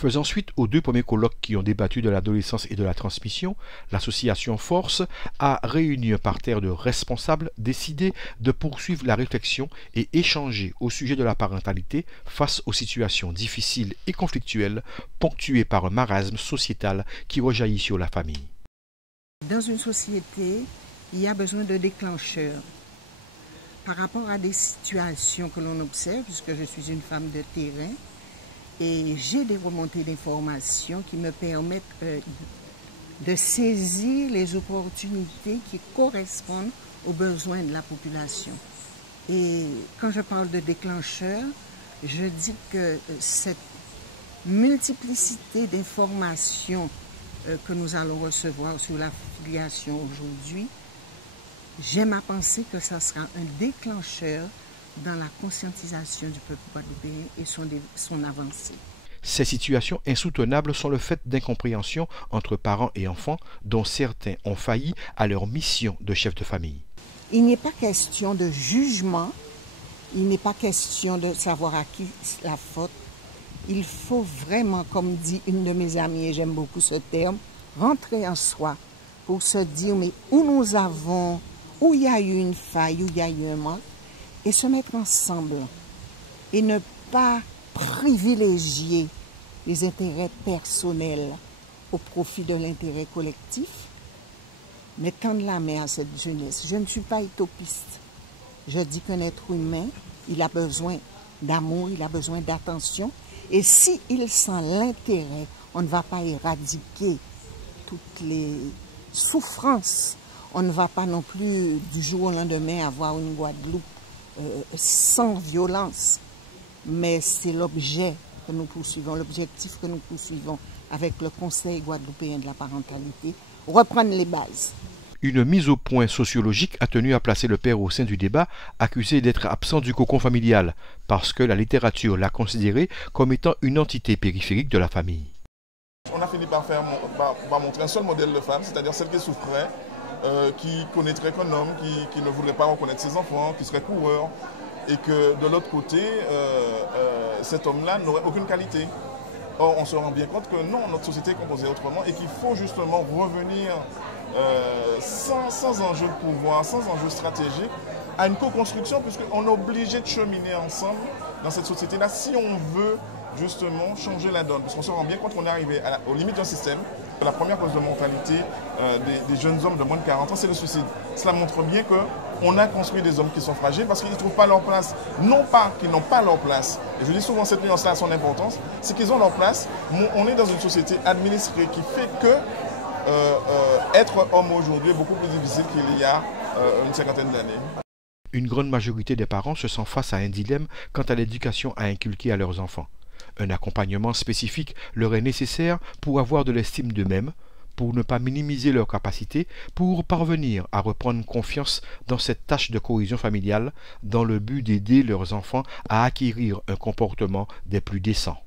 Faisant suite aux deux premiers colloques qui ont débattu de l'adolescence et de la transmission, l'association Force a réuni un parterre de responsables décidés de poursuivre la réflexion et échanger au sujet de la parentalité face aux situations difficiles et conflictuelles ponctuées par un marasme sociétal qui rejaillit sur la famille. Dans une société, il y a besoin de déclencheurs. Par rapport à des situations que l'on observe, puisque je suis une femme de terrain, et j'ai des remontées d'informations qui me permettent de saisir les opportunités qui correspondent aux besoins de la population. Et quand je parle de déclencheur, je dis que cette multiplicité d'informations que nous allons recevoir sur la filiation aujourd'hui, j'aime à penser que ça sera un déclencheur dans la conscientisation du peuple guadeloupéen et son avancée. Ces situations insoutenables sont le fait d'incompréhension entre parents et enfants dont certains ont failli à leur mission de chef de famille. Il n'est pas question de jugement, il n'est pas question de savoir à qui la faute. Il faut vraiment, comme dit une de mes amies, et j'aime beaucoup ce terme, rentrer en soi pour se dire mais où il y a eu une faille, où il y a eu un manque, et se mettre ensemble et ne pas privilégier les intérêts personnels au profit de l'intérêt collectif, mais tendre la main à cette jeunesse. Je ne suis pas utopiste. Je dis qu'un être humain, il a besoin d'amour, il a besoin d'attention, et s'il sent l'intérêt, on ne va pas éradiquer toutes les souffrances. On ne va pas non plus du jour au lendemain avoir une Guadeloupe sans violence, mais c'est l'objet que nous poursuivons, l'objectif que nous poursuivons avec le Conseil guadeloupéen de la parentalité, reprendre les bases. Une mise au point sociologique a tenu à placer le père au sein du débat, accusé d'être absent du cocon familial, parce que la littérature l'a considéré comme étant une entité périphérique de la famille. On a fini par montrer un seul modèle de femme, c'est-à-dire celle qui souffrait, qui connaîtrait qu'un homme, qui ne voudrait pas reconnaître ses enfants, qui serait coureur, et que de l'autre côté, cet homme-là n'aurait aucune qualité. Or, on se rend bien compte que non, notre société est composée autrement et qu'il faut justement revenir sans enjeu de pouvoir, sans enjeu stratégique, à une co-construction, puisqu'on est obligé de cheminer ensemble dans cette société-là si on veut justement changer la donne. Parce qu'on se rend bien compte qu'on est arrivé aux limites d'un système. La première cause de mortalité des jeunes hommes de moins de 40 ans, c'est le suicide. Cela montre bien qu'on a construit des hommes qui sont fragiles parce qu'ils ne trouvent pas leur place. Non pas qu'ils n'ont pas leur place. Et je dis souvent cette nuance-là a son importance, c'est qu'ils ont leur place. On est dans une société administrée qui fait que être homme aujourd'hui est beaucoup plus difficile qu'il y a une cinquantaine d'années. Une grande majorité des parents se sent face à un dilemme quant à l'éducation à inculquer à leurs enfants. Un accompagnement spécifique leur est nécessaire pour avoir de l'estime d'eux-mêmes, pour ne pas minimiser leurs capacités, pour parvenir à reprendre confiance dans cette tâche de cohésion familiale dans le but d'aider leurs enfants à acquérir un comportement des plus décents.